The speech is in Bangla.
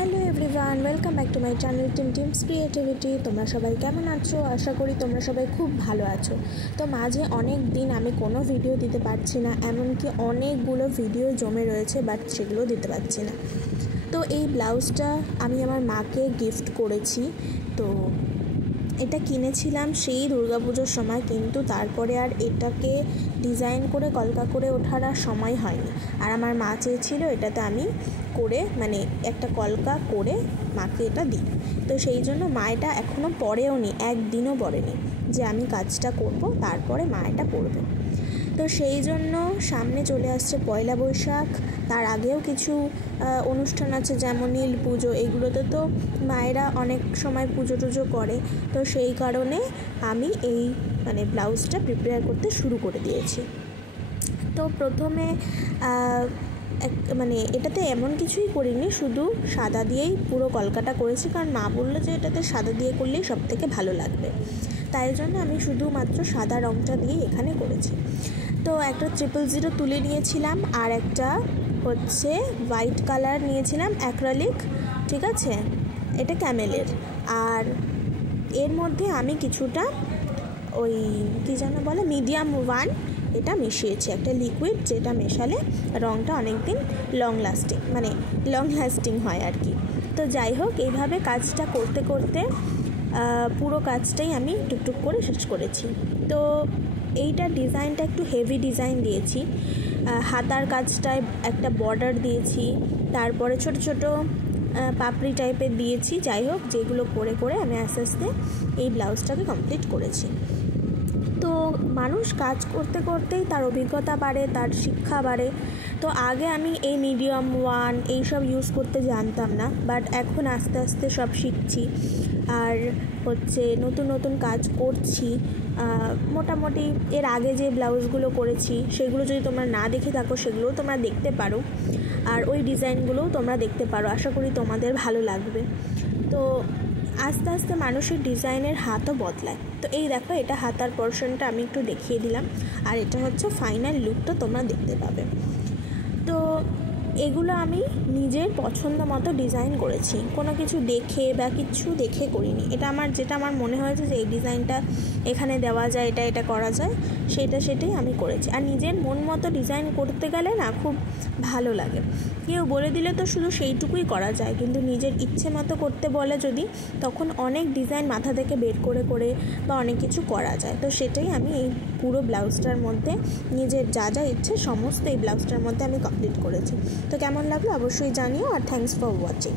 Hello everyone, welcome back to my channel teams creativity. তোমরা সবাই কেমন আছো? আশা করি তোমরা সবাই খুব ভালো আছো। তো মাঝে অনেক দিন আমি কোনো ভিডিও দিতে পারছি না, এমনকি অনেকগুলো ভিডিও জমে রয়েছে, বাট সেগুলো দিতে পারছি না। তো এই ব্লাউজটা আমি আমার মাকে গিফট করেছি। তো এটা কিনেছিলাম সেই দুর্গাপুজোর সময়, কিন্তু তারপরে আর এটাকে ডিজাইন করে কলকা করে ওঠার আর সময় হয়নি। আর আমার মা চেয়েছিল এটাতে আমি করে একটা কলকা করে মাকে এটা দিই। তো সেই জন্য মা এটা এখনও পরেও নি, একদিনও পরেনি যে আমি কাজটা করব, তারপরে মা এটা পরবে। তো সেই জন্য সামনে চলে আসছে পয়লা বৈশাখ, তার আগেও কিছু অনুষ্ঠান আছে, যেমন নীল পুজো। এগুলোতে তো মায়েরা অনেক সময় পুজো টুজো করে। তো সেই কারণে আমি এই ব্লাউজটা প্রিপেয়ার করতে শুরু করে দিয়েছি। তো প্রথমে এটাতে এমন কিছুই করিনি, শুধু সাদা দিয়েই পুরো কলকাটা করেছি, কারণ মা বললো যে এটাতে সাদা দিয়ে করলেই সব থেকে ভালো লাগবে। তাই জন্য আমি শুধুমাত্র সাদা রঙটা দিয়ে এখানে করেছি। তো একটা 000 তুলে নিয়েছিলাম, আর একটা হচ্ছে হোয়াইট কালার নিয়েছিলাম অ্যাক্রিলিক, ঠিক আছে, এটা ক্যামেলের। আর এর মধ্যে আমি কিছুটা ওই কী যেন বলে মিডিয়াম 1 এটা মিশিয়েছি, একটা লিকুইড, যেটা মেশালে রঙটা অনেক দিন লং লাস্টিং হয় আর কি। তো যাই হোক, এইভাবে কাজটা করতে করতে পুরো কাজটাই আমি টুকটুক করে শেষ করেছি। তো এইটা ডিজাইনটা একটু হেভি ডিজাইন দিয়েছি, হাতার কাজটায় একটা বর্ডার দিয়েছি, তারপরে ছোট ছোট পাপড়ি টাইপের দিয়েছি। যাই হোক, যেগুলো করে করে আমি আস্তে আস্তে এই ব্লাউজটাকে কমপ্লিট করেছি। তো মানুষ কাজ করতে করতেই তার অভিজ্ঞতা বাড়ে, তার শিক্ষা বাড়ে। তো আগে আমি এই মিডিয়াম 1 এইসব ইউজ করতে জানতাম না, বাট এখন আস্তে আস্তে সব শিখছি, আর হচ্ছে নতুন নতুন কাজ করছি। মোটামুটি এর আগে যে ব্লাউজগুলো করেছি সেগুলো যদি তোমরা না দেখে থাকো, সেগুলোও তোমরা দেখতে পারো, আর ওই ডিজাইনগুলোও তোমরা দেখতে পারো। আশা করি তোমাদের ভালো লাগবে। তো আস্তে আস্তে মানুষের ডিজাইনের হাতও বদলায়। তো এই দেখো, এটা হাতার পোর্শনটা আমি একটু দেখিয়ে দিলাম, আর এটা হচ্ছে ফাইনাল লুকটা তোমরা দেখতে পাবে। তো এগুলো আমি নিজের পছন্দ মতো ডিজাইন করেছি, কোনো কিছু দেখে বা কিছু দেখে করিনি। এটা যেটা আমার মনে হয়েছে যে এই ডিজাইনটা এখানে দেওয়া যায়, এটা করা যায়, সেটাই আমি করেছি। আর নিজের মন মতো ডিজাইন করতে গেলে না খুব ভালো লাগে। কেউ বলে দিলে তো শুধু সেইটুকুই করা যায়, কিন্তু নিজের ইচ্ছে মতো করতে বলে যদি, তখন অনেক ডিজাইন মাথা থেকে বের করে করে বা অনেক কিছু করা যায়। তো সেটাই আমি এই পুরো ব্লাউজটার মধ্যে নিজের যা যা ইচ্ছে সমস্ত এই ব্লাউজটার মধ্যে আমি কমপ্লিট করেছি। তো কেমন লাগলো অবশ্যই জানিও, আর থ্যাঙ্কস ফর ওয়াচিং।